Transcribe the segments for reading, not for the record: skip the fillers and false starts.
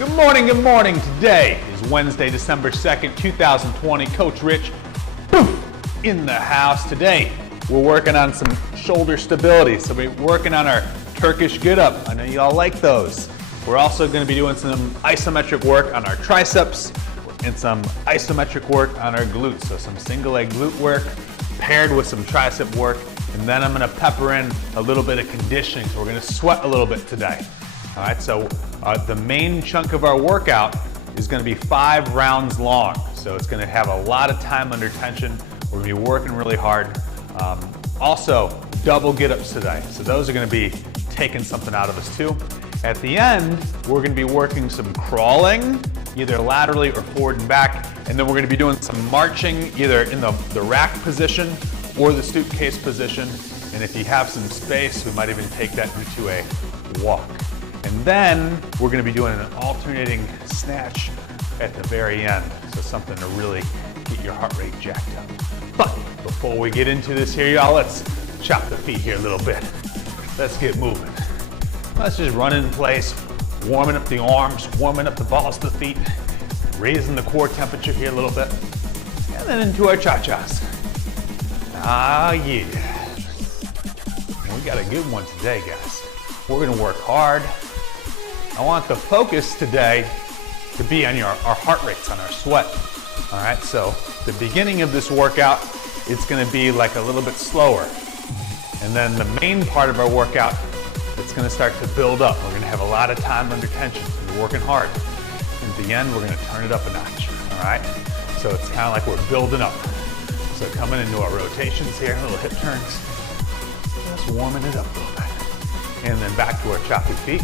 Good morning, good morning. Today is Wednesday, December 2nd, 2020. Coach Rich, boom, in the house. Today, we're working on some shoulder stability. So we're working on our Turkish get-up. I know you all like those. We're also going to be doing some isometric work on our triceps and some isometric work on our glutes. So some single leg glute work paired with some tricep work. And then I'm going to pepper in a little bit of conditioning. So we're going to sweat a little bit today. All right, so the main chunk of our workout is going to be 5 rounds long. So it's going to have a lot of time under tension. We're going to be working really hard. Also, double get-ups today. So those are going to be taking something out of us too. At the end, we're going to be working some crawling, either laterally or forward and back. And then we're going to be doing some marching, either in the rack position or the suitcase position. And if you have some space, we might even take that into a walk. And then we're going to be doing an alternating snatch at the very end. So something to really get your heart rate jacked up. But before we get into this here, y'all, let's chop the feet here a little bit. Let's get moving. Let's just run in place, warming up the arms, warming up the balls of the feet, raising the core temperature here a little bit. And then into our cha-chas. Ah, yeah. We got a good one today, guys. We're going to work hard. I want the focus today to be on our heart rates, on our sweat. All right, so the beginning of this workout, it's going to be like a little bit slower. And then the main part of our workout, it's going to start to build up. We're going to have a lot of time under tension. We're working hard. And at the end, we're going to turn it up a notch. All right, so it's kind of like we're building up. So coming into our rotations here, little hip turns, just warming it up a little bit. And then back to our choppy feet.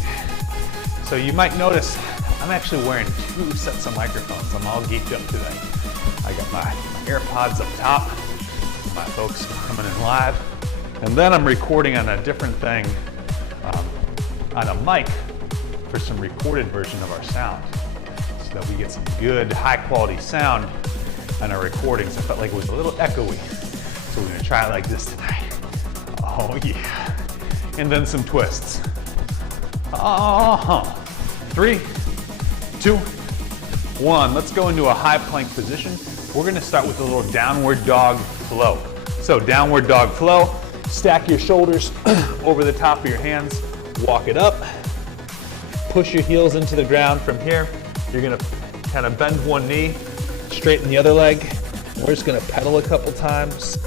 So you might notice I'm actually wearing 2 sets of microphones. I'm all geeked up today. I got my AirPods up top, my folks coming in live, and then I'm recording on a different thing, on a mic for some recorded version of our sound, so that we get some good high quality sound on our recordings. I felt like it was a little echoey, so we're gonna try it like this tonight. Oh yeah. And then some twists. 3, 2, 1. Let's go into a high plank position. We're going to start with a little downward dog flow. So downward dog flow, stack your shoulders over the top of your hands, walk it up, push your heels into the ground. From here, you're going to kind of bend one knee, straighten the other leg. We're just going to pedal a couple times.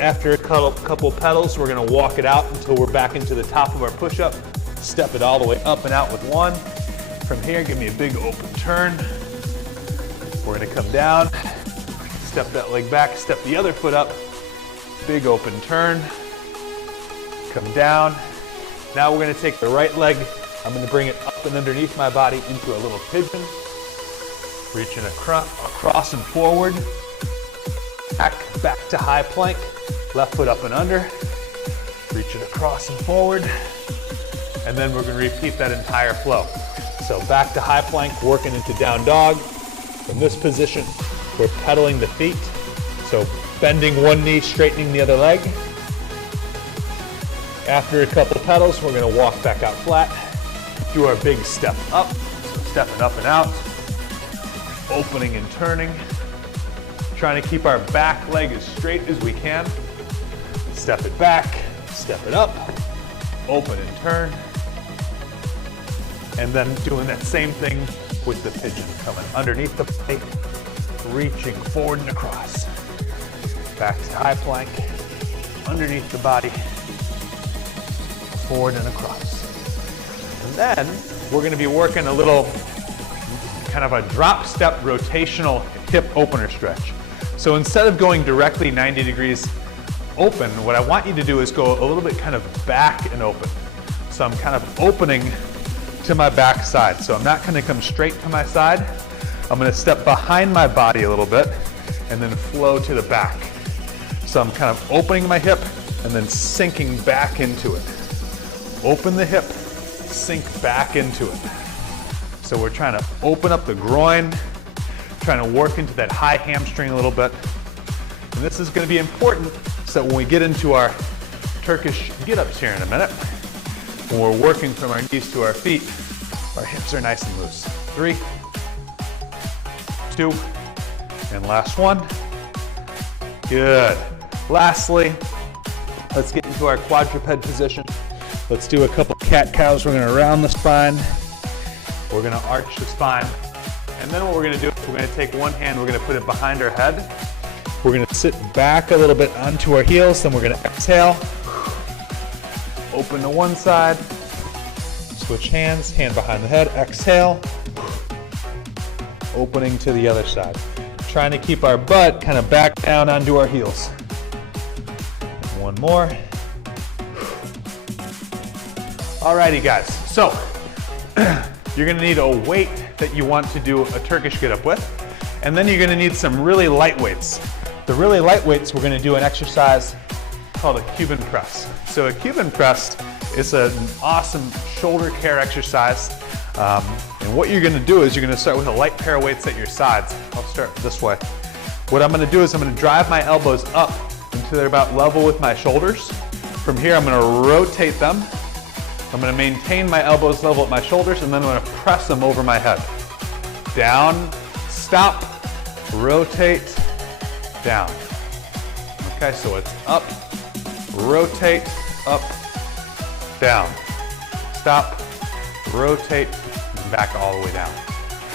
After a couple pedals, we're going to walk it out until we're back into the top of our push-up. Step it all the way up and out with 1. From here, give me a big open turn. We're going to come down, step that leg back, step the other foot up, big open turn, come down. Now we're going to take the right leg, I'm going to bring it up and underneath my body into a little pigeon, reaching across and forward, back to high plank, left foot up and under, reach it across and forward, and then we're going to repeat that entire flow. So back to high plank, working into down dog. From this position, we're pedaling the feet. So bending one knee, straightening the other leg. After a couple pedals, we're going to walk back out flat. Do our big step up. So stepping up and out. Opening and turning. Trying to keep our back leg as straight as we can. Step it back, step it up, open and turn. And then doing that same thing with the pigeon, coming underneath the plate, reaching forward and across. Back to high plank, underneath the body, forward and across. And then we're going to be working a little kind of a drop step rotational hip opener stretch. So instead of going directly 90 degrees open, what I want you to do is go a little bit kind of back and open. So I'm kind of opening to my back side. So I'm not going to come straight to my side. I'm going to step behind my body a little bit and then flow to the back. So I'm kind of opening my hip and then sinking back into it. Open the hip, sink back into it. So we're trying to open up the groin, trying to work into that high hamstring a little bit. And this is going to be important so that when we get into our Turkish get-ups here in a minute, when we're working from our knees to our feet, our hips are nice and loose. 3, 2, and last one. Good. Lastly, let's get into our quadruped position. Let's do a couple cat-cows. We're gonna round the spine. We're gonna arch the spine. And then what we're gonna do is we're gonna take one hand, we're gonna put it behind our head. We're gonna sit back a little bit onto our heels, then we're gonna exhale. Open to one side, switch hands, hand behind the head, exhale. Opening to the other side. Trying to keep our butt kind of back down onto our heels. One more. Alrighty guys, so you're gonna need a weight that you want to do a Turkish get up with, and then you're gonna need some really light weights. The really light weights, we're gonna do an exercise called a Cuban press. So a Cuban press is an awesome shoulder care exercise. And what you're gonna do is you're gonna start with a light pair of weights at your sides. I'll start this way. What I'm gonna do is I'm gonna drive my elbows up until they're about level with my shoulders. From here, I'm gonna rotate them. I'm gonna maintain my elbows level at my shoulders, and then I'm gonna press them over my head. Down, stop, rotate, down. Okay, so it's up, rotate, up, down. Stop, rotate, and back all the way down.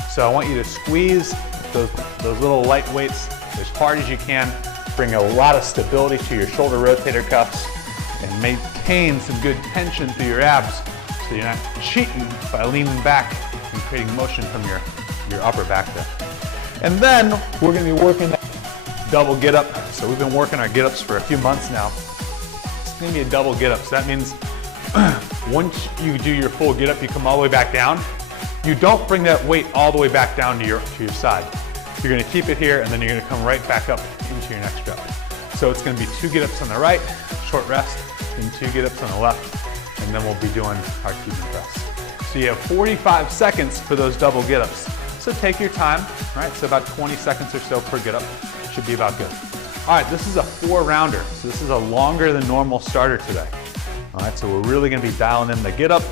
So I want you to squeeze those little light weights as hard as you can. Bring a lot of stability to your shoulder rotator cuffs and maintain some good tension through your abs so you're not cheating by leaning back and creating motion from your upper back there. And then we're gonna be working that double get up. So we've been working our get ups for a few months now. It's gonna be a double get up. So that means once you do your full get up, you come all the way back down. You don't bring that weight all the way back down to your side. You're gonna keep it here, and then you're gonna come right back up into your next rep. So it's gonna be 2 get ups on the right, short rest, and 2 get ups on the left, and then we'll be doing our Cuban press. So you have 45 seconds for those double get ups. So take your time, right? So about 20 seconds or so per get up should be about good. All right, this is a 4-rounder. So this is a longer than normal starter today. All right, so we're really gonna be dialing in the get up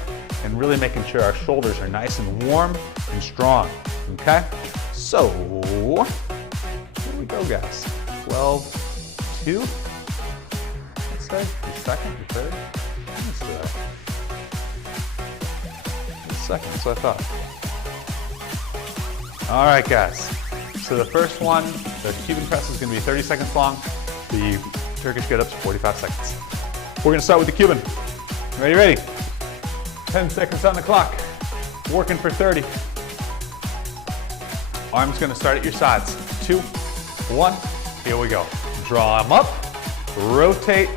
and really making sure our shoulders are nice and warm and strong, okay? So, here we go guys. 12, 2, let's say, your second, your third. Let's do that. The second, that's what I thought. All right guys, so the first one, the Cuban press is gonna be 30 seconds long. The Turkish get-up's 45 seconds. We're gonna start with the Cuban. Ready? 10 seconds on the clock. Working for 30. Arms gonna start at your sides. 2, 1, here we go. Draw them up, rotate.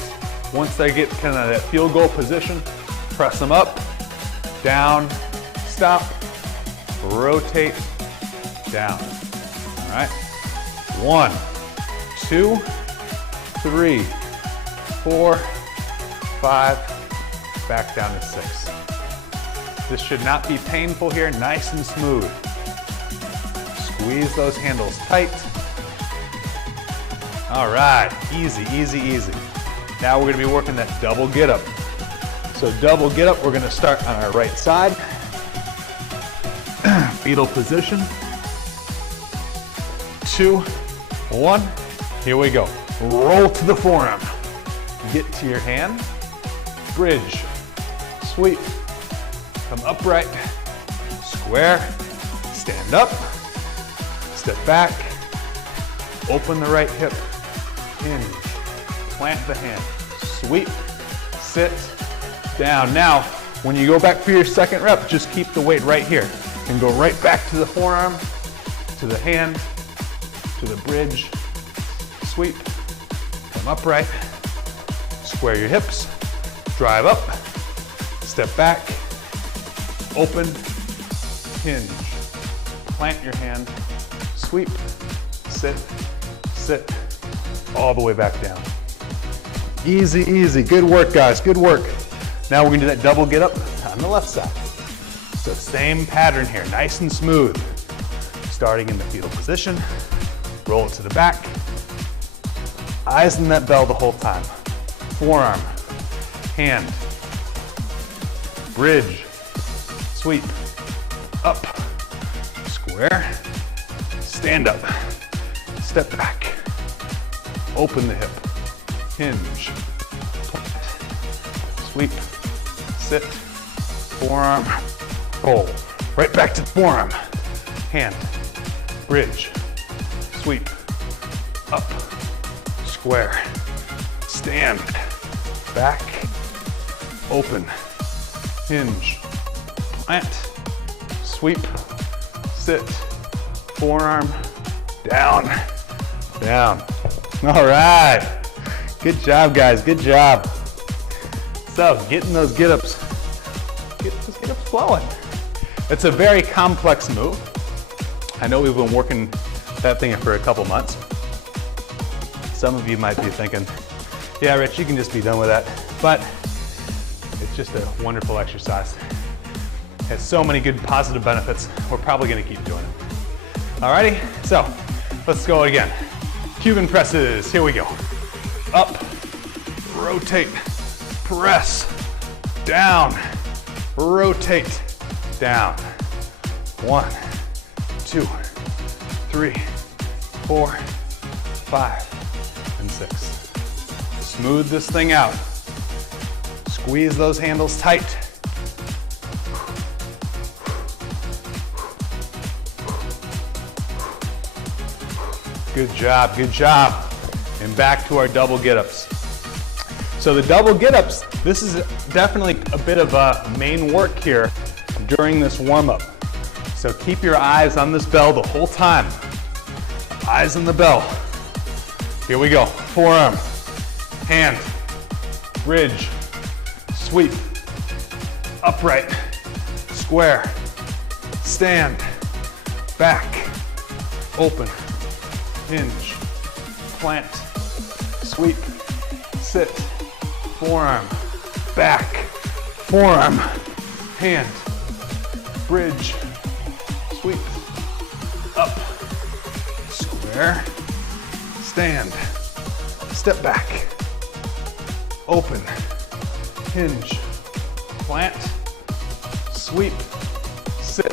Once they get kind of that field goal position, press them up, down, stop, rotate, down. All right. 1, 2, 3, 4, 5, back down to 6. This should not be painful here, nice and smooth. Squeeze those handles tight. All right, easy, easy, easy. Now we're gonna be working that double get up. So double get up, we're gonna start on our right side. Fetal position. 2, 1, here we go. Roll to the forearm. Get to your hand. Bridge, sweep, come upright, square, stand up, step back, open the right hip, hinge, plant the hand, sweep, sit, down. Now, when you go back for your second rep, just keep the weight right here and go right back to the forearm, to the hand, to the bridge, sweep, come upright, square your hips, drive up, step back, open, hinge, plant your hand, sweep, sit, sit, all the way back down. Easy, easy, good work guys, good work. Now we're gonna do that double get up on the left side. So same pattern here, nice and smooth. Starting in the fetal position, roll it to the back, eyes in that bell the whole time. Forearm, hand, bridge, sweep, up, square, stand up, step back, open the hip, hinge, plant, sweep, sit, forearm, roll, right back to the forearm, hand, bridge, sweep, up, square, stand, back, open, hinge, plant, sweep, sit, forearm, down, down. All right, good job guys, good job. So getting those get-ups flowing. It's a very complex move. I know we've been working that thing for a couple months. Some of you might be thinking, yeah, Rich, you can just be done with that. But it's just a wonderful exercise. It has so many good positive benefits. We're probably gonna keep doing it. Alrighty, so let's go again. Cuban presses, here we go. Up, rotate, press, down, rotate, down. 1, 2, 3, 4, 5, and 6. Smooth this thing out. Squeeze those handles tight. Good job, good job. And back to our double get-ups. So the double get-ups, this is definitely a bit of a main work here during this warm-up. So keep your eyes on this bell the whole time. Eyes on the bell. Here we go. Forearm, hand, bridge, sweep, upright, square, stand, back, open, hinge, plant, sweep, sit, forearm, back, forearm, hand, bridge, sweep, up, square, stand, step back, open, hinge, plant, sweep, sit,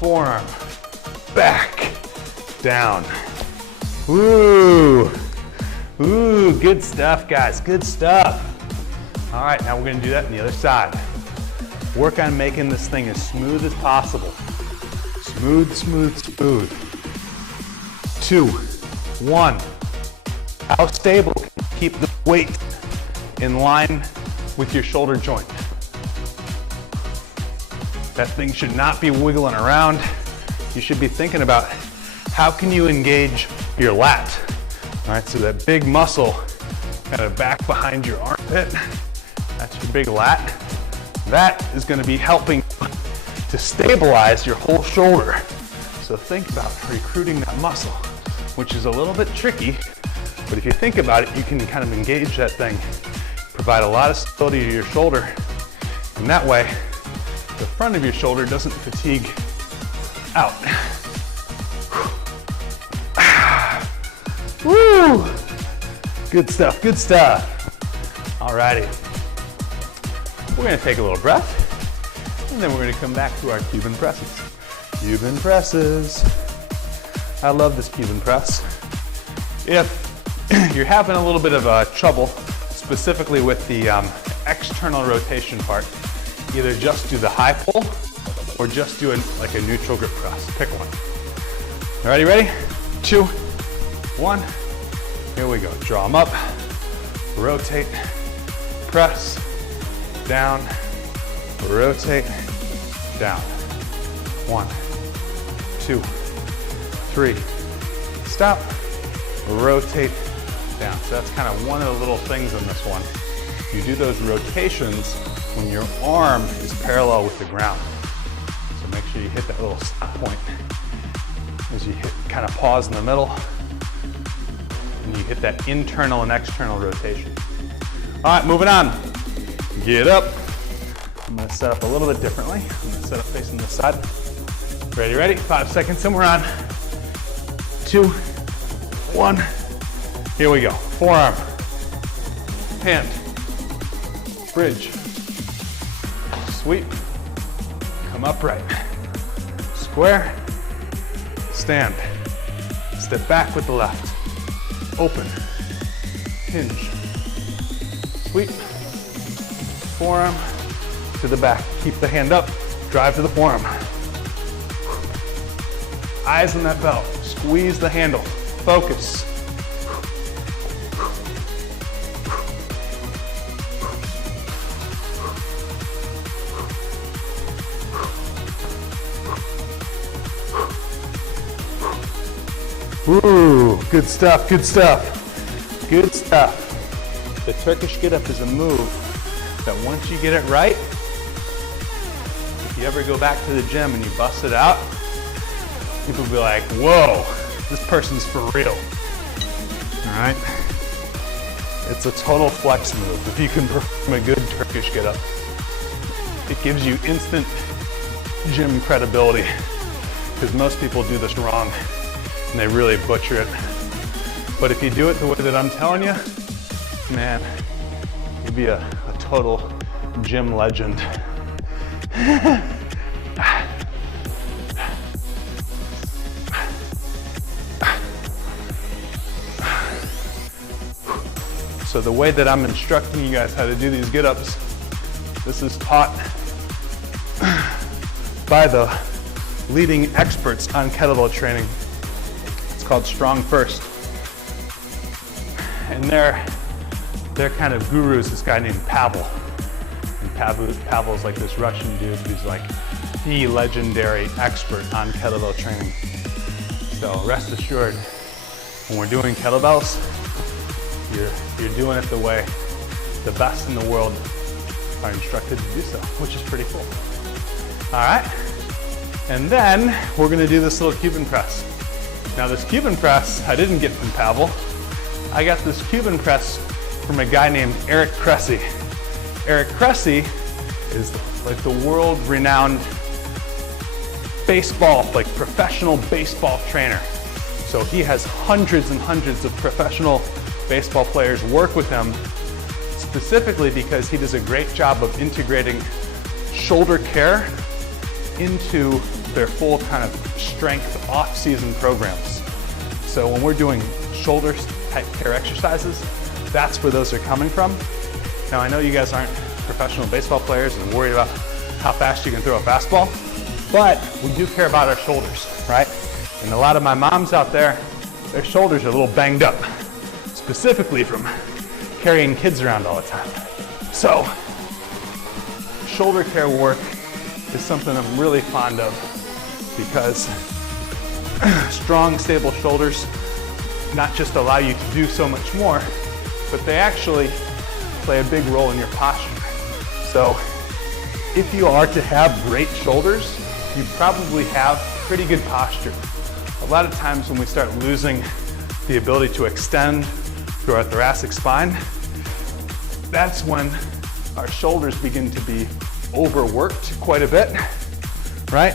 forearm, back, down. Woo! Ooh, good stuff, guys, good stuff. All right, now we're gonna do that on the other side. Work on making this thing as smooth as possible. Smooth, smooth, smooth. 2, 1. How stable can you keep the weight in line with your shoulder joint? That thing should not be wiggling around. You should be thinking about how can you engage your lat. All right, so that big muscle kind of back behind your armpit, that's your big lat. That is going to be helping to stabilize your whole shoulder. So think about recruiting that muscle, which is a little bit tricky, but if you think about it, you can kind of engage that thing, provide a lot of stability to your shoulder, and that way, the front of your shoulder doesn't fatigue out. Woo! Good stuff, good stuff. Alrighty. We're gonna take a little breath, and then we're gonna come back to our Cuban presses. Cuban presses. I love this Cuban press. If you're having a little bit of trouble, specifically with the external rotation part, either just do the high pull or just do like a neutral grip press. Pick one. Alrighty, ready? 2, 1. Here we go. Draw them up, rotate, press, down, rotate, down. 1, 2, 3. Stop, rotate, down. So that's kind of one of the little things in this one. You do those rotations when your arm is parallel with the ground. So make sure you hit that little stop point as you hit, kind of pause in the middle, and you hit that internal and external rotation. All right, moving on. Get up. I'm gonna set up a little bit differently. I'm gonna set up facing this side. Ready, ready? 5 seconds and we're on. 2, 1. Here we go. Forearm, hand, bridge, sweep, come upright, square, stand, step back with the left, open, hinge, sweep, forearm to the back. Keep the hand up, drive to the forearm. Eyes on that belt, squeeze the handle, focus. Ooh, good stuff, good stuff, good stuff. The Turkish get-up is a move that once you get it right, if you ever go back to the gym and you bust it out, people will be like, whoa, this person's for real. All right? It's a total flex move. If you can perform a good Turkish get-up, it gives you instant gym credibility, because most people do this wrong and they really butcher it. But if you do it the way that I'm telling you, man, you'd be a total gym legend. So the way that I'm instructing you guys how to do these get-ups, this is taught by the leading experts on kettlebell training. It's called Strong First. And they're kind of gurus, this guy named Pavel. And Pavel's like this Russian dude who's like the legendary expert on kettlebell training. So rest assured, when we're doing kettlebells, you're doing it the way the best in the world are instructed to do so, which is pretty cool. All right, and then we're gonna do this little Cuban press. Now this Cuban press, I didn't get from Pavel. I got this Cuban press from a guy named Eric Cressy. Eric Cressy is like the world-renowned baseball, like professional baseball trainer. So he has hundreds and hundreds of professional baseball players work with him, specifically because he does a great job of integrating shoulder care into their full kind of strength off-season programs. So when we're doing shoulder type care exercises, that's where those are coming from. Now I know you guys aren't professional baseball players and worried about how fast you can throw a fastball, but we do care about our shoulders, right? And a lot of my moms out there, their shoulders are a little banged up, specifically from carrying kids around all the time. So shoulder care work is something I'm really fond of, because strong, stable shoulders not just allow you to do so much more, but they actually play a big role in your posture. So if you are to have great shoulders, you probably have pretty good posture. A lot of times when we start losing the ability to extend through our thoracic spine, that's when our shoulders begin to be overworked quite a bit, right?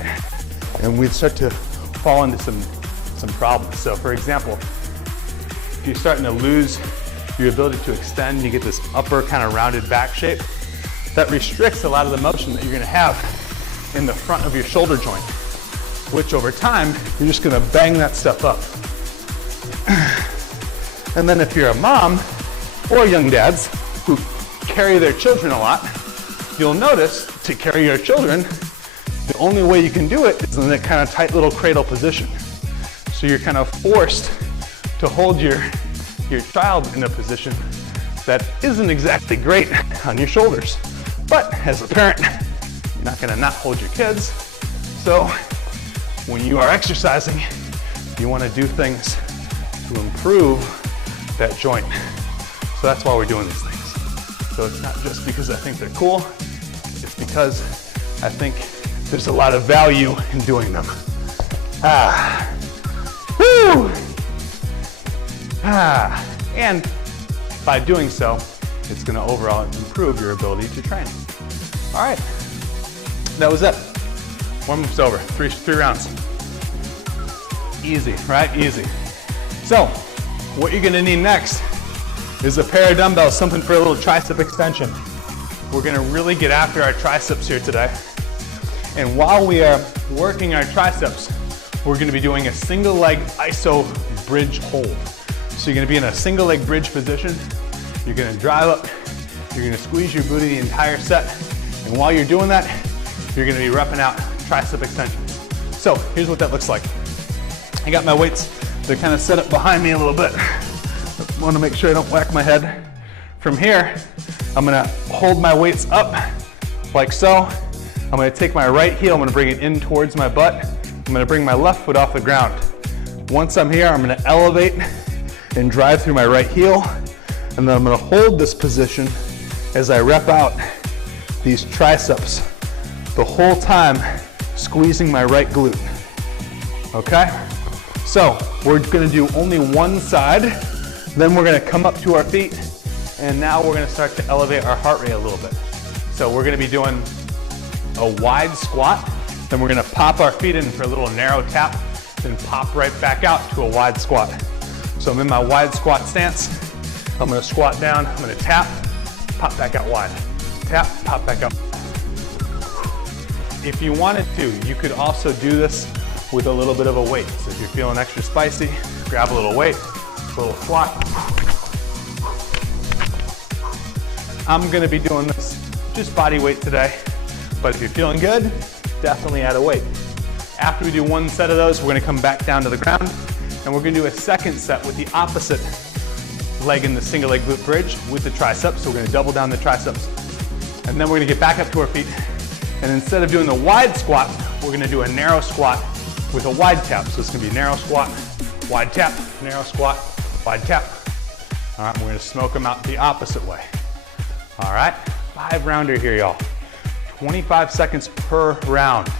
And we start to fall into some problems. So for example, if you're starting to lose your ability to extend, you get this upper kind of rounded back shape, that restricts a lot of the motion that you're gonna have in the front of your shoulder joint, which over time, you're just gonna bang that stuff up. And then if you're a mom or young dads who carry their children a lot, you'll notice to carry your children, the only way you can do it is in that kind of tight little cradle position. So you're kind of forced to hold your child in a position that isn't exactly great on your shoulders. But as a parent, you're not gonna not hold your kids. So when you are exercising, you wanna do things to improve that joint. So that's why we're doing these things. So it's not just because I think they're cool, it's because I think there's a lot of value in doing them. And by doing so, it's gonna overall improve your ability to train. All right, that was it. Warm-up's over, three rounds. Easy, right? Easy. So, what you're gonna need next is a pair of dumbbells, something for a little tricep extension. We're gonna really get after our triceps here today. And while we are working our triceps, we're gonna be doing a single leg iso bridge hold. So you're gonna be in a single leg bridge position. You're gonna drive up, you're gonna squeeze your booty the entire set. And while you're doing that, you're gonna be repping out tricep extensions. So here's what that looks like. I got my weights, they're kind of set up behind me a little bit. I wanna make sure I don't whack my head. From here, I'm gonna hold my weights up like so. I'm gonna take my right heel, I'm gonna bring it in towards my butt. I'm gonna bring my left foot off the ground. Once I'm here, I'm gonna elevate and drive through my right heel. And then I'm gonna hold this position as I rep out these triceps the whole time, squeezing my right glute, okay? So we're gonna do only one side, then we're gonna come up to our feet, and now we're gonna start to elevate our heart rate a little bit. So we're gonna be doing a wide squat, then we're gonna pop our feet in for a little narrow tap, then pop right back out to a wide squat. So I'm in my wide squat stance, I'm gonna squat down, I'm gonna tap, pop back out wide. Tap, pop back up. If you wanted to, you could also do this with a little bit of a weight. So if you're feeling extra spicy, grab a little weight, a little squat. I'm gonna be doing this just body weight today, but if you're feeling good, definitely add a weight. After we do one set of those, we're gonna come back down to the ground, and we're gonna do a second set with the opposite leg in the single leg glute bridge with the triceps. So we're gonna double down the triceps. And then we're gonna get back up to our feet. And instead of doing the wide squat, we're gonna do a narrow squat with a wide tap. So it's gonna be narrow squat, wide tap, narrow squat, wide tap. All right, we're gonna smoke them out the opposite way. All right, 5-rounder here, y'all. 25 seconds per round.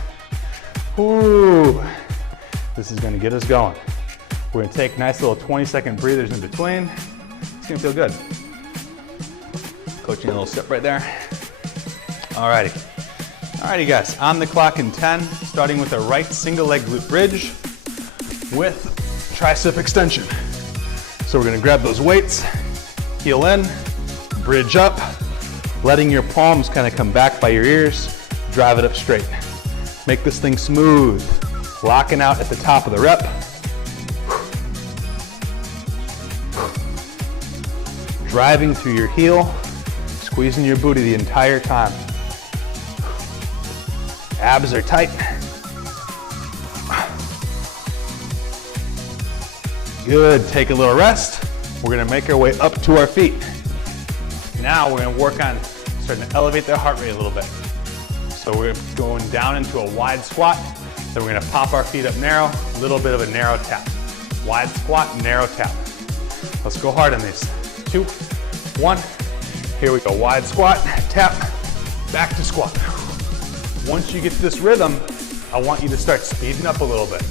Ooh, this is gonna get us going. We're gonna take nice little 20-second breathers in between. It's gonna feel good. Coaching a little step right there. Alrighty. Alrighty guys, on the clock in 10, starting with a right single leg glute bridge with tricep extension. So we're gonna grab those weights, heel in, bridge up, letting your palms kind of come back by your ears, drive it up straight. Make this thing smooth, locking out at the top of the rep. Driving through your heel, squeezing your booty the entire time. Abs are tight. Good, take a little rest. We're gonna make our way up to our feet. Now we're gonna work on starting to elevate the heart rate a little bit. So we're going down into a wide squat, then we're gonna pop our feet up narrow, a little bit of a narrow tap. Wide squat, narrow tap. Let's go hard on these. 2, 1, here we go. Wide squat, tap, back to squat. Once you get to this rhythm, I want you to start speeding up a little bit.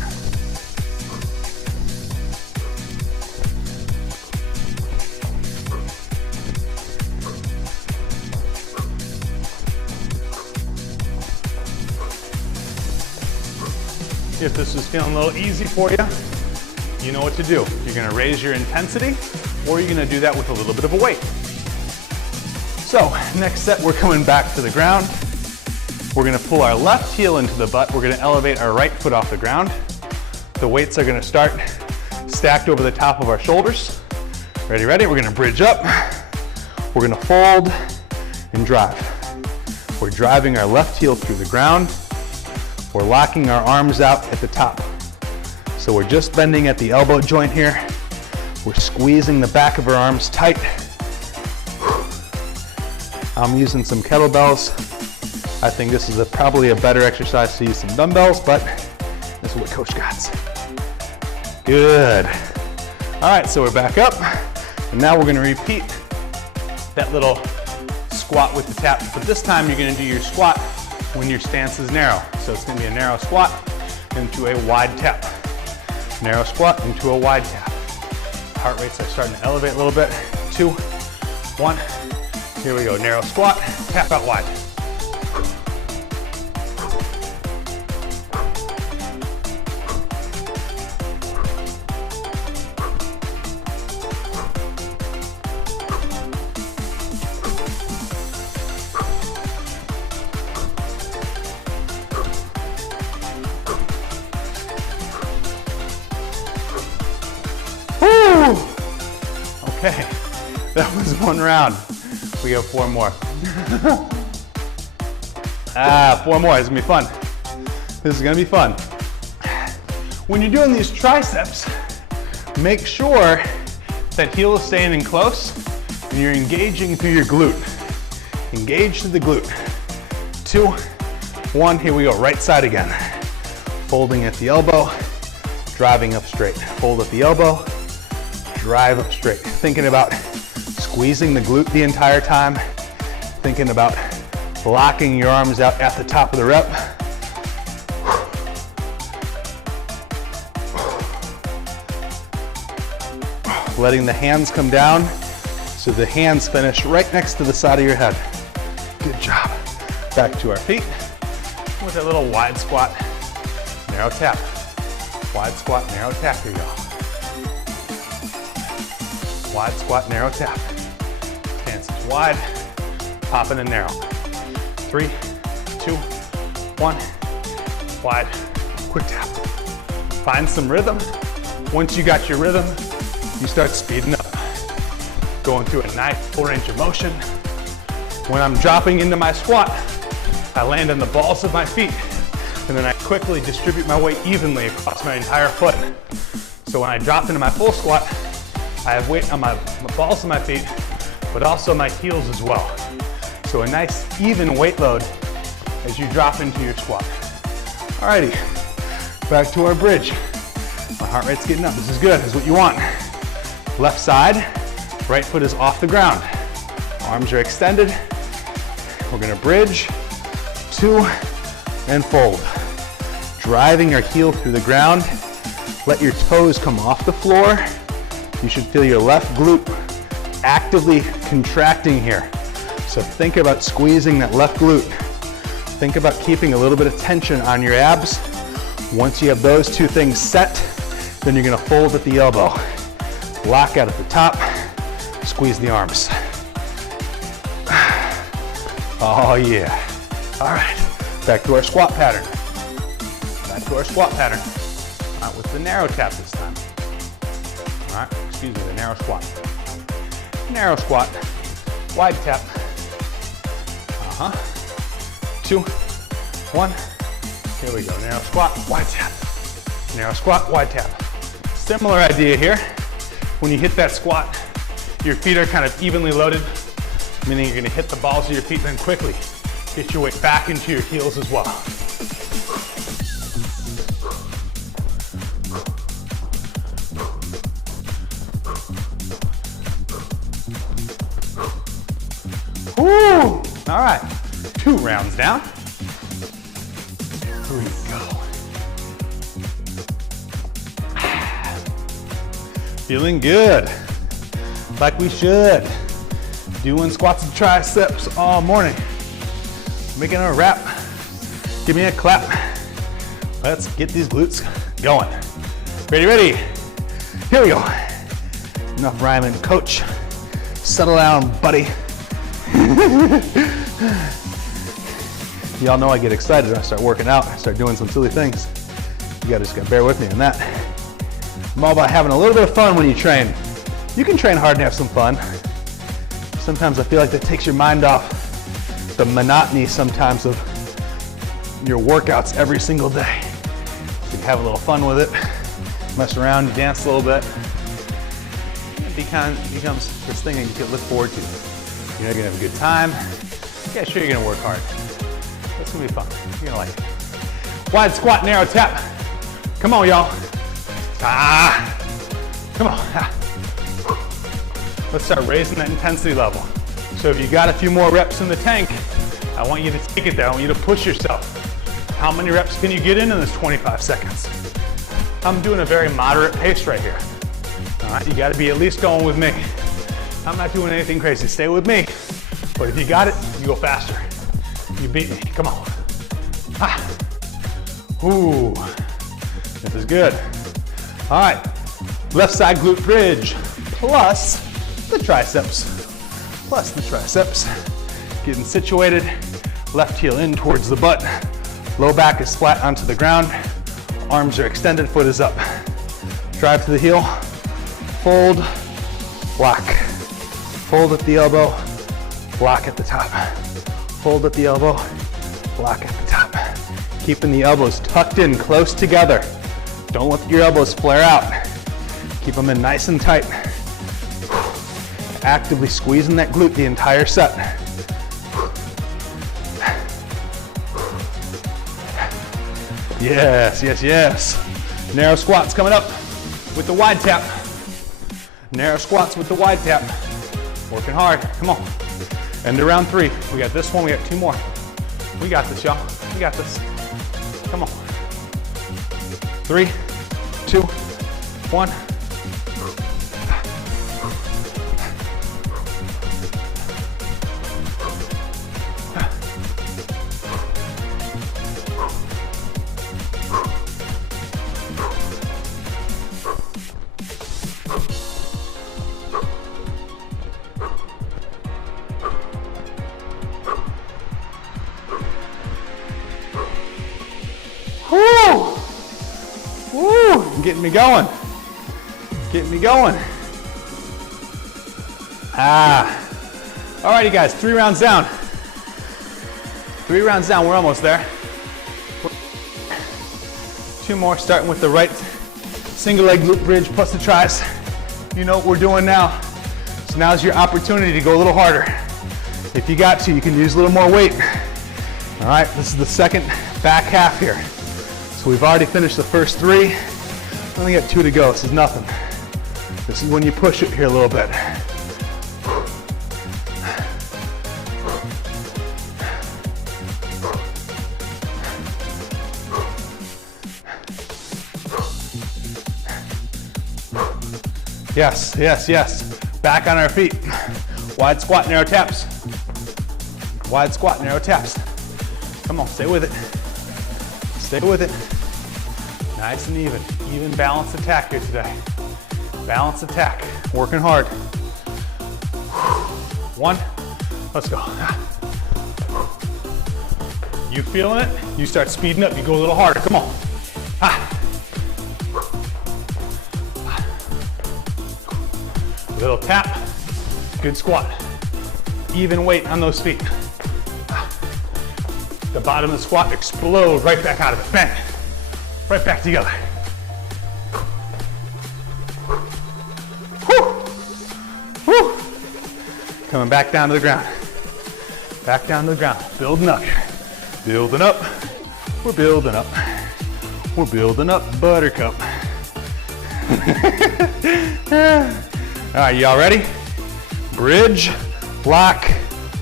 If this is feeling a little easy for you, you know what to do. You're gonna raise your intensity, or you're gonna do that with a little bit of a weight. So, next set, we're coming back to the ground. We're gonna pull our left heel into the butt. We're gonna elevate our right foot off the ground. The weights are gonna start stacked over the top of our shoulders. Ready, ready? We're gonna bridge up. We're gonna fold and drive. We're driving our left heel through the ground. We're locking our arms out at the top. So we're just bending at the elbow joint here. We're squeezing the back of our arms tight. I'm using some kettlebells. I think this is probably a better exercise to use some dumbbells, but this is what Coach got. Good. All right, so we're back up. And now we're gonna repeat that little squat with the tap, but this time you're gonna do your squat when your stance is narrow. So it's gonna be a narrow squat into a wide tap. Narrow squat into a wide tap. Heart rates are starting to elevate a little bit. 2, 1, here we go. Narrow squat, tap out wide. Okay, that was one round. We got 4 more. 4 more, it's gonna be fun. This is gonna be fun. When you're doing these triceps, make sure that heel is staying in close and you're engaging through your glute. Engage to the glute. 2, 1, here we go, right side again. Folding at the elbow, driving up straight. Fold at the elbow, drive up straight. Thinking about squeezing the glute the entire time. Thinking about blocking your arms out at the top of the rep. Letting the hands come down so the hands finish right next to the side of your head. Good job. Back to our feet with a little wide squat, narrow tap. Wide squat, narrow tap, here you go. Wide squat, narrow tap. Stance is wide, popping and narrow. 3, 2, 1, wide, quick tap. Find some rhythm. Once you got your rhythm, you start speeding up. Going through a nice full range of motion. When I'm dropping into my squat, I land on the balls of my feet, and then I quickly distribute my weight evenly across my entire foot. So when I drop into my full squat, I have weight on my balls of my feet, but also my heels as well. So a nice even weight load as you drop into your squat. Alrighty, back to our bridge. My heart rate's getting up, this is good, this is what you want. Left side, right foot is off the ground. Arms are extended. We're gonna bridge, 2, and fold. Driving your heel through the ground. Let your toes come off the floor. You should feel your left glute actively contracting here. So think about squeezing that left glute. Think about keeping a little bit of tension on your abs. Once you have those 2 things set, then you're gonna fold at the elbow. Lock out at the top, squeeze the arms. Oh yeah. All right, back to our squat pattern. Back to our squat pattern. All right, with the narrow tap this time. All right, excuse me, the narrow squat. Narrow squat, wide tap. 2, 1, here we go. Narrow squat, wide tap. Narrow squat, wide tap. Similar idea here. When you hit that squat, your feet are kind of evenly loaded, meaning you're gonna hit the balls of your feet, then quickly get your weight back into your heels as well. Woo! All right, 2 rounds down. Here we go. Feeling good, like we should. Doing squats and triceps all morning. Making a rep. Give me a clap. Let's get these glutes going. Ready? Here we go. Enough rhyming, coach. Settle down, buddy. Y'all know I get excited when I start working out. I start doing some silly things. You guys just gotta bear with me on that. I'm all about having a little bit of fun when you train. You can train hard and have some fun. Sometimes I feel like that takes your mind off the monotony sometimes of your workouts every single day. You can have a little fun with it, mess around, dance a little bit. It becomes this thing that you can look forward to. You know you're gonna have a good time. Yeah, sure you're gonna work hard. It's gonna be fun. You're gonna like it. Wide squat, narrow tap. Come on, y'all. Come on. Let's start raising that intensity level. So if you got a few more reps in the tank, I want you to take it there. I want you to push yourself. How many reps can you get in this 25 seconds? I'm doing a very moderate pace right here. All right, you got to be at least going with me. I'm not doing anything crazy. Stay with me. But if you got it, you go faster. You beat me. Come on. Ooh, this is good. All right, left side glute bridge plus the triceps. Plus the triceps. Getting situated, left heel in towards the butt. Low back is flat onto the ground. Arms are extended, foot is up. Drive to the heel, fold, block. Fold at the elbow, block at the top. Fold at the elbow, block at the top. Keeping the elbows tucked in close together. Don't let your elbows flare out. Keep them in nice and tight. Actively squeezing that glute the entire set. Yes, yes, yes. Narrow squats coming up with the wide tap. Narrow squats with the wide tap. Working hard, come on. End of round 3. We got this one, we got 2 more. We got this, y'all. We got this. Come on. 3, 2, 1. Getting me going. Getting me going. Alrighty guys, 3 rounds down. 3 rounds down, we're almost there. 2 more, starting with the right single leg glute bridge plus the tris. You know what we're doing now. So now's your opportunity to go a little harder. If you got to, you can use a little more weight. All right, this is the second back half here. So we've already finished the first 3. Only got 2 to go, this is nothing. This is when you push it here a little bit. Yes, yes, yes. Back on our feet. Wide squat, narrow taps. Wide squat, narrow taps. Come on, stay with it. Stay with it. Nice and even. Even balanced attack here today. Balanced attack. Working hard. 1. Let's go. You feeling it? You start speeding up. You go a little harder. Come on. Little tap. Good squat. Even weight on those feet. The bottom of the squat, explode right back out of it. Bang. Right back together. Whew. Whew. Coming back down to the ground. Back down to the ground. Building up. Building up. We're building up. We're building up, buttercup. All right, y'all ready? Bridge, lock,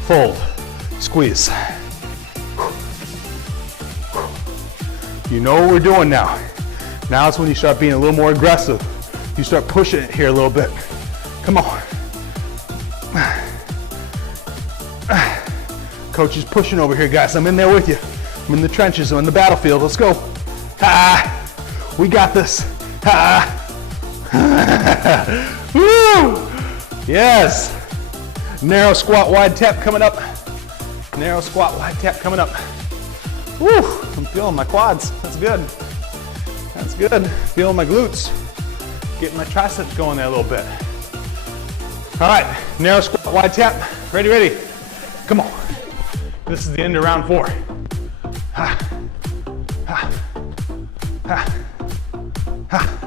fold, squeeze. You know what we're doing now. Now is when you start being a little more aggressive. You start pushing it here a little bit. Come on. Coach is pushing over here, guys. I'm in there with you. I'm in the trenches. I'm in the battlefield. Let's go. We got this. Woo! Yes. Narrow squat, wide tap coming up. Narrow squat, wide tap coming up. Woo! I'm feeling my quads. That's good. That's good. Feeling my glutes. Getting my triceps going there a little bit. All right. Narrow squat, wide tap. Ready, ready. Come on. This is the end of round 4. Ha. Ha. Ha. Ha. Ha.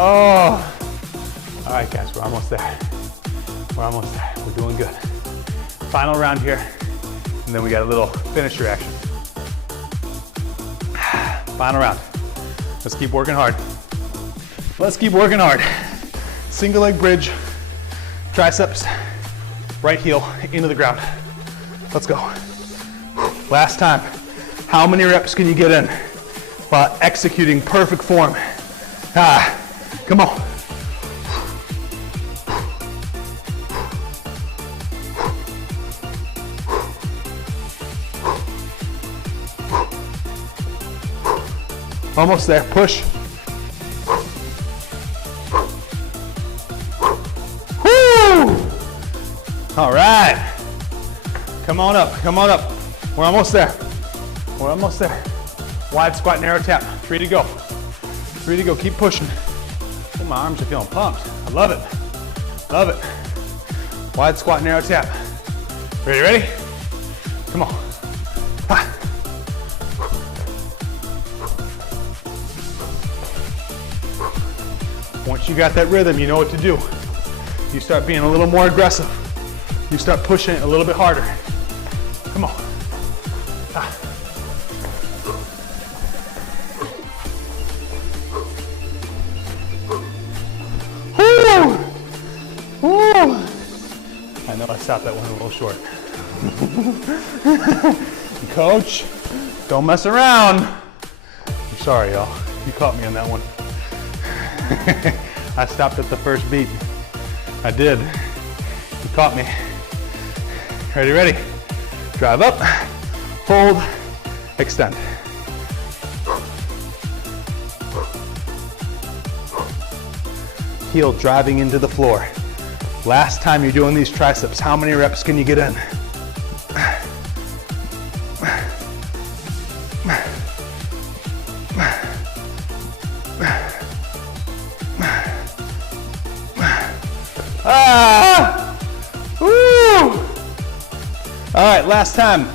Oh, all right guys, we're almost there. We're almost there, we're doing good. Final round here, and then we got a little finisher action. Final round. Let's keep working hard. Let's keep working hard. Single leg bridge, triceps, right heel into the ground. Let's go. Last time. How many reps can you get in while executing perfect form? Come on. Almost there, push. All right. Come on up, come on up. We're almost there. We're almost there. Wide squat, narrow tap. 3 to go. 3 to go, keep pushing. Oh, my arms are feeling pumped. I love it. Love it. Wide squat, narrow tap. Ready? Come on. Ha. Once you got that rhythm, you know what to do. You start being a little more aggressive. You start pushing it a little bit harder. Come on. Ah. Woo! Woo! I know I stopped that one a little short. Coach, don't mess around. I'm sorry, y'all. You caught me on that one. I stopped at the first beat. I did. You caught me. Ready? Drive up, hold, extend. Heel driving into the floor. Last time you're doing these triceps, how many reps can you get in? All right, last time.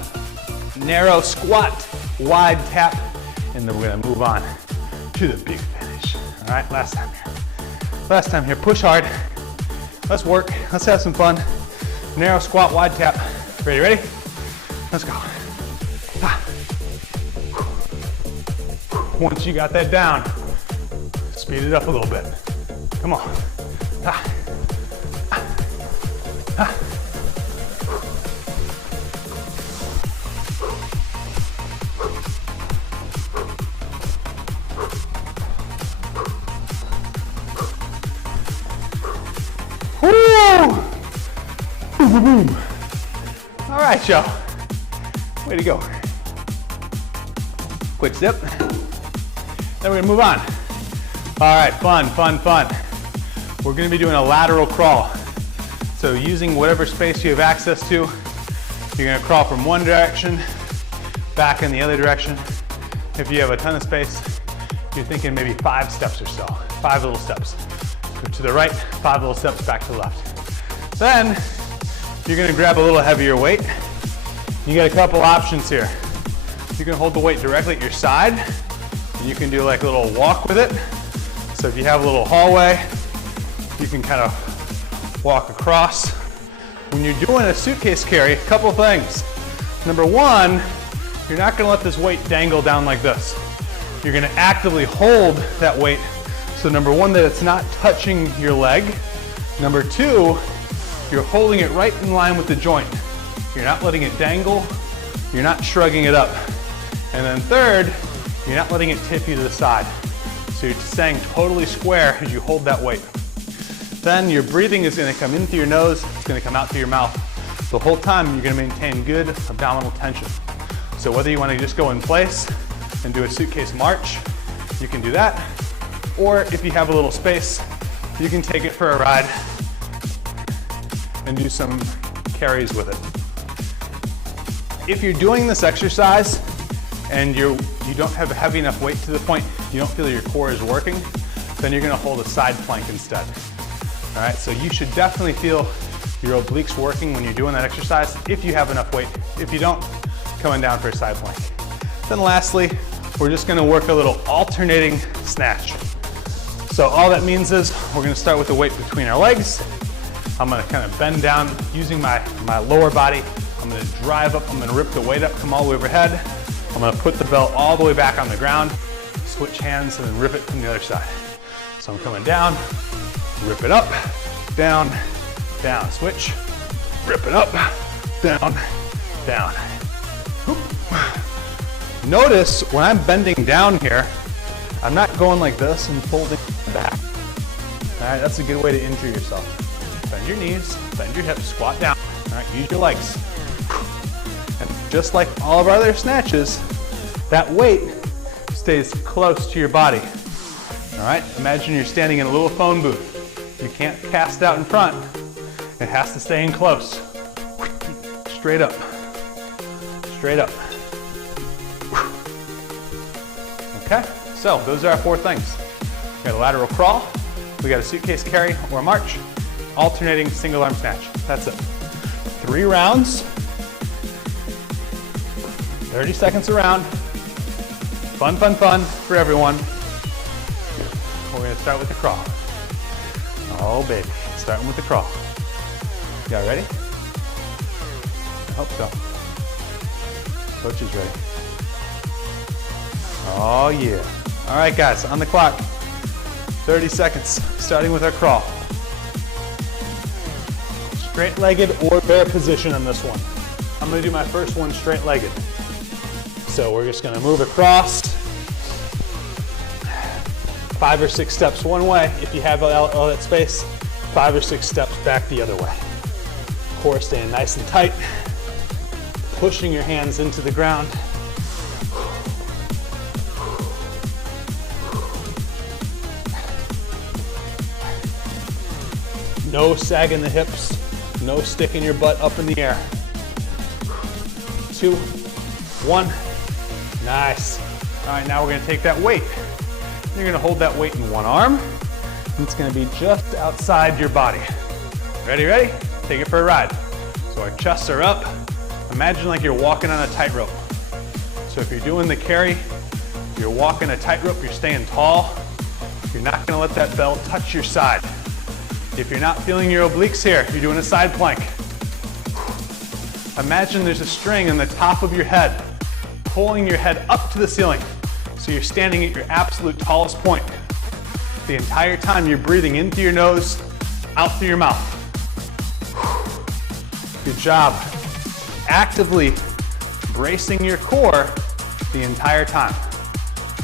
Narrow squat, wide tap, and then we're gonna move on to the big finish. All right, last time here. Last time here, push hard. Let's work, let's have some fun. Narrow squat, wide tap. Ready? Let's go. Once you got that down, speed it up a little bit. Come on. All right, y'all. Way to go. Quick sip. Then we're gonna move on. All right, fun. We're gonna be doing a lateral crawl. So using whatever space you have access to, you're gonna crawl from one direction, back in the other direction. If you have a ton of space, you're thinking maybe 5 steps or so. 5 little steps. Go to the right, 5 little steps back to the left. Then, you're gonna grab a little heavier weight. You got a couple options here. You can hold the weight directly at your side, and you can do like a little walk with it. So if you have a little hallway, you can kind of walk across. When you're doing a suitcase carry, a couple things. Number one, you're not gonna let this weight dangle down like this. You're gonna actively hold that weight. So number one, that it's not touching your leg. Number two, you're holding it right in line with the joint. You're not letting it dangle. You're not shrugging it up. And then third, you're not letting it tip you to the side. So you're staying totally square as you hold that weight. Then your breathing is gonna come in through your nose, it's gonna come out through your mouth. The whole time you're gonna maintain good abdominal tension. So whether you wanna just go in place and do a suitcase march, you can do that. Or if you have a little space, you can take it for a ride and do some carries with it. If you're doing this exercise and you don't have a heavy enough weight to the point you don't feel your core is working, then you're gonna hold a side plank instead. All right, so you should definitely feel your obliques working when you're doing that exercise if you have enough weight. If you don't, coming down for a side plank. Then lastly, we're just gonna work a little alternating snatch. So all that means is we're gonna start with the weight between our legs. I'm gonna kind of bend down using my lower body. I'm gonna drive up, I'm gonna rip the weight up, come all the way overhead. I'm gonna put the belt all the way back on the ground, switch hands, and then rip it from the other side. So I'm coming down, rip it up, down, down, switch, rip it up, down, down. Notice when I'm bending down here, I'm not going like this and folding back. All right, that's a good way to injure yourself. Bend your knees, bend your hips, squat down. All right, use your legs. And just like all of our other snatches, that weight stays close to your body. All right, imagine you're standing in a little phone booth. You can't cast out in front. It has to stay in close. straight up, straight up. Okay, so those are our 4 things. We got a lateral crawl, we got a suitcase carry or a march, alternating single arm snatch. That's it. 3 rounds, 30 seconds a round. Fun, fun, fun for everyone. We're gonna start with the crawl. Oh baby, starting with the crawl. You all ready? I hope so. Coach is ready. Oh yeah. All right guys, on the clock. 30 seconds, starting with our crawl. Straight-legged or bear position on this one. I'm gonna do my first one straight-legged. So we're just gonna move across 5 or 6 steps one way. If you have all that space, 5 or 6 steps back the other way. Core staying nice and tight. Pushing your hands into the ground. No sag in the hips, no sticking your butt up in the air. 2, 1, nice. All right, now we're gonna take that weight. You're gonna hold that weight in one arm, and it's gonna be just outside your body. Ready, ready? Take it for a ride. So our chests are up. Imagine like you're walking on a tightrope. So if you're doing the carry, you're walking a tightrope, you're staying tall. You're not gonna let that belt touch your side. If you're not feeling your obliques here, you're doing a side plank. Imagine there's a string on the top of your head, pulling your head up to the ceiling. So you're standing at your absolute tallest point. The entire time you're breathing in through your nose, out through your mouth. Good job. Actively bracing your core the entire time.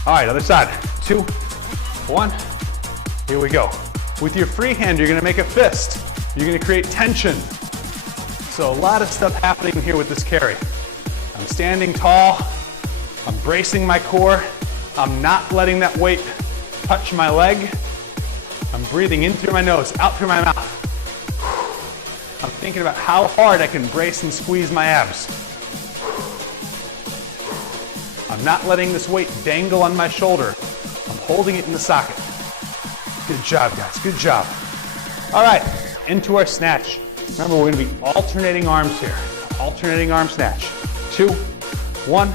All right, other side. 2, 1, here we go. With your free hand, you're gonna make a fist. You're gonna create tension. So a lot of stuff happening here with this carry. I'm standing tall, I'm bracing my core, I'm not letting that weight touch my leg. I'm breathing in through my nose, out through my mouth. I'm thinking about how hard I can brace and squeeze my abs. I'm not letting this weight dangle on my shoulder. I'm holding it in the socket. Good job, guys, good job. All right, into our snatch. Remember, we're gonna be alternating arms here. Alternating arm snatch. 2, 1,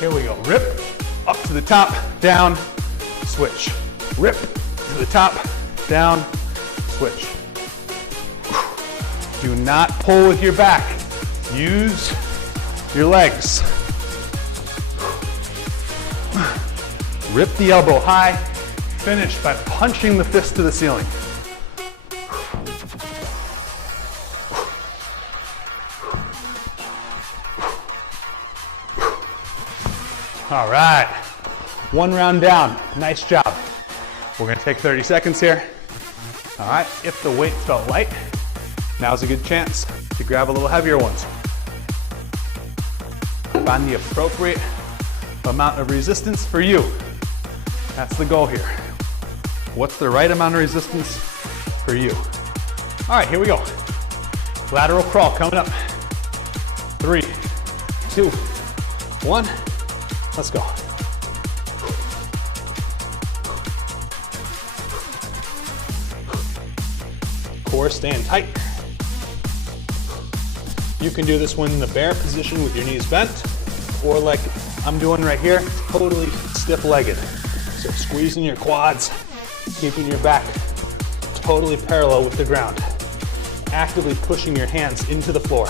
here we go. Rip, up to the top, down, switch. Rip, to the top, down, switch. Do not pull with your back. Use your legs. Rip the elbow high. Finish by punching the fist to the ceiling. All right, 1 round down, nice job. We're gonna take 30 seconds here. All right, if the weight felt light, now's a good chance to grab a little heavier ones. Find the appropriate amount of resistance for you. That's the goal here. What's the right amount of resistance for you? All right, here we go. Lateral crawl coming up. 3, 2, 1, let's go. Core staying tight. You can do this one in the bear position with your knees bent, or like I'm doing right here, totally stiff-legged. So squeezing your quads, keeping your back totally parallel with the ground. Actively pushing your hands into the floor.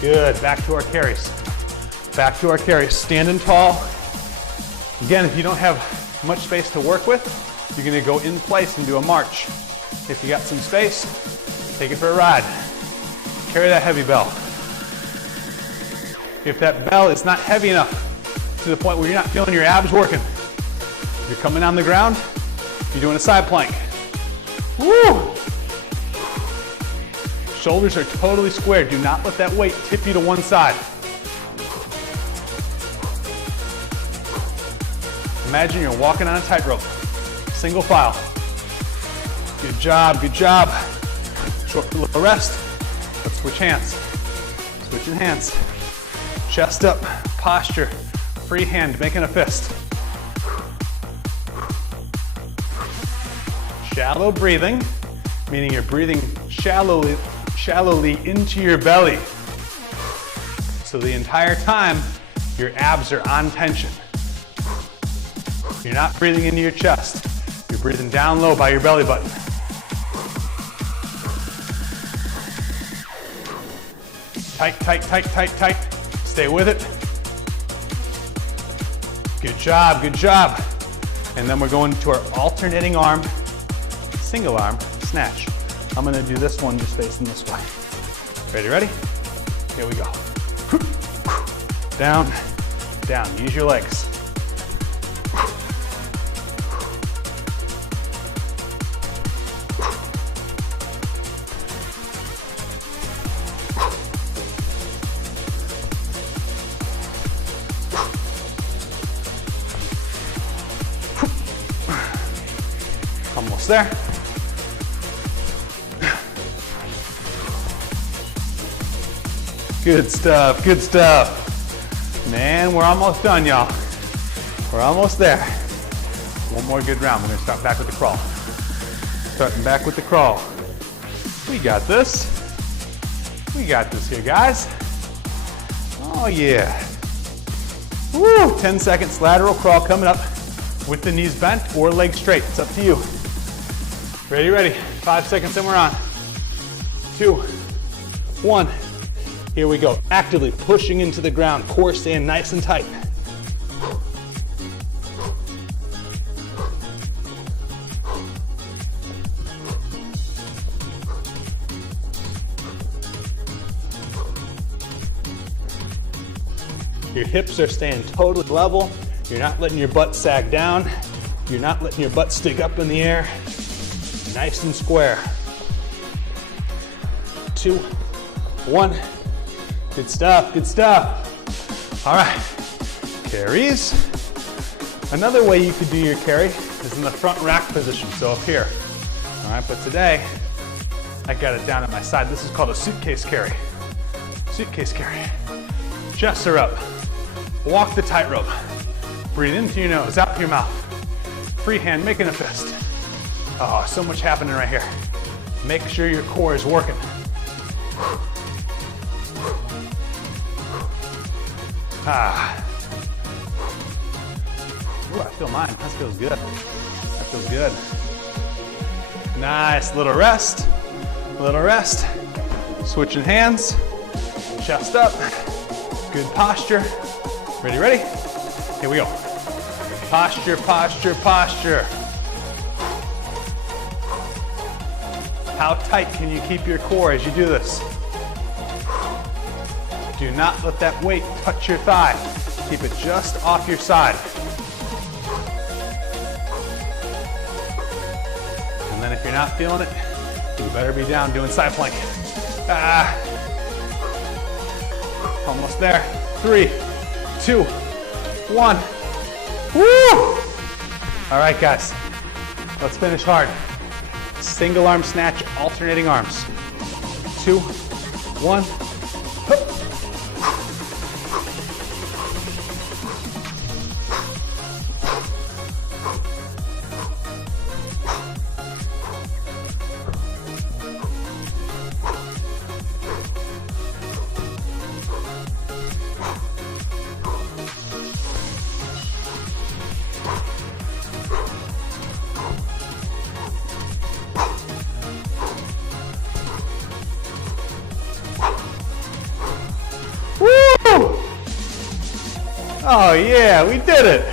Good, back to our carries. Back to our carries, standing tall. Again, if you don't have much space to work with, you're gonna go in place and do a march. If you got some space, take it for a ride. Carry that heavy bell. If that bell is not heavy enough to the point where you're not feeling your abs working, you're coming on the ground, you're doing a side plank. Woo! Shoulders are totally squared. Do not let that weight tip you to one side. Imagine you're walking on a tightrope. Single file. Good job, good job. Short little rest. Let's switch hands. Switching hands. Chest up, posture, free hand, making a fist. Shallow breathing, meaning you're breathing shallowly into your belly. So the entire time, your abs are on tension. You're not breathing into your chest. You're breathing down low by your belly button. Tight, tight, tight, tight, tight. Stay with it. Good job, good job. And then we're going to our alternating arm, single arm snatch. I'm gonna do this one just facing this way. Ready? Here we go. Down, down, use your legs. Almost there. Good stuff, good stuff. Man, we're almost done, y'all. We're almost there. One more good round. We're gonna start back with the crawl. Starting back with the crawl. We got this. We got this here, guys. Oh yeah. Woo, 10 seconds lateral crawl coming up with the knees bent or legs straight. It's up to you. Ready? 5 seconds and we're on. 2, 1. Here we go. Actively pushing into the ground. Core staying nice and tight. Your hips are staying totally level. You're not letting your butt sag down. You're not letting your butt stick up in the air. Nice and square. 2, 1. Good stuff, good stuff. All right, carries. Another way you could do your carry is in the front rack position, so up here. All right, but today, I got it down at my side. This is called a suitcase carry. Suitcase carry. Chests are up. Walk the tightrope. Breathe in through your nose, out through your mouth. Free hand, making a fist. Oh, so much happening right here. Make sure your core is working. Ah. Ooh, I feel mine. That feels good. That feels good. Nice. Little rest. Little rest. Switching hands. Chest up. Good posture. Ready? Here we go. Posture, posture, posture. How tight can you keep your core as you do this? Do not let that weight touch your thigh. Keep it just off your side. And then if you're not feeling it, you better be down doing side plank. Ah. Almost there. 3, 2, 1. Woo! All right, guys. Let's finish hard. Single arm snatch, alternating arms. 2, 1. Oh yeah, we did it.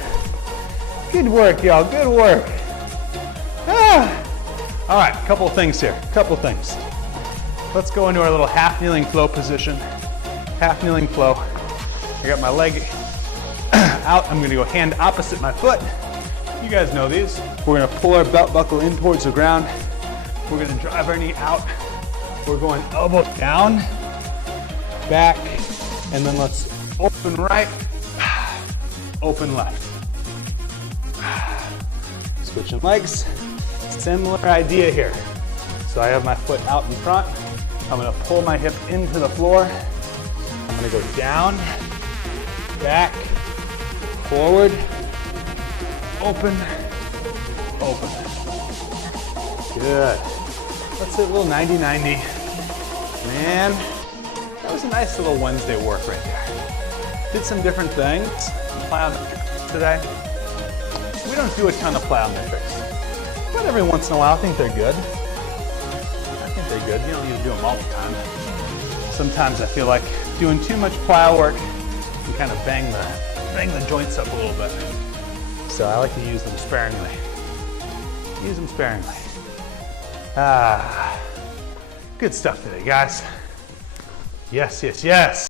Good work, y'all, good work. All right, couple of things here, couple of things. Let's go into our little half kneeling flow position. Half kneeling flow. I got my leg out. I'm gonna go hand opposite my foot. You guys know these. We're gonna pull our belt buckle in towards the ground. We're gonna drive our knee out. We're going elbow down, back, and then let's open right, open left. Switching legs, similar idea here. So I have my foot out in front. I'm gonna pull my hip into the floor. I'm gonna go down, back, forward, open, open. Good. Let's hit a little 90-90. Man, that was a nice little Wednesday work right there. Did some different things. Plyometrics today. We don't do a ton of plyometrics, but every once in a while I think they're good. They're good. You don't need to do them all the time. Sometimes I feel like doing too much plyo work can kind of bang the joints up a little bit. So I like to use them sparingly. Use them sparingly. Good stuff today, guys. Yes, yes, yes.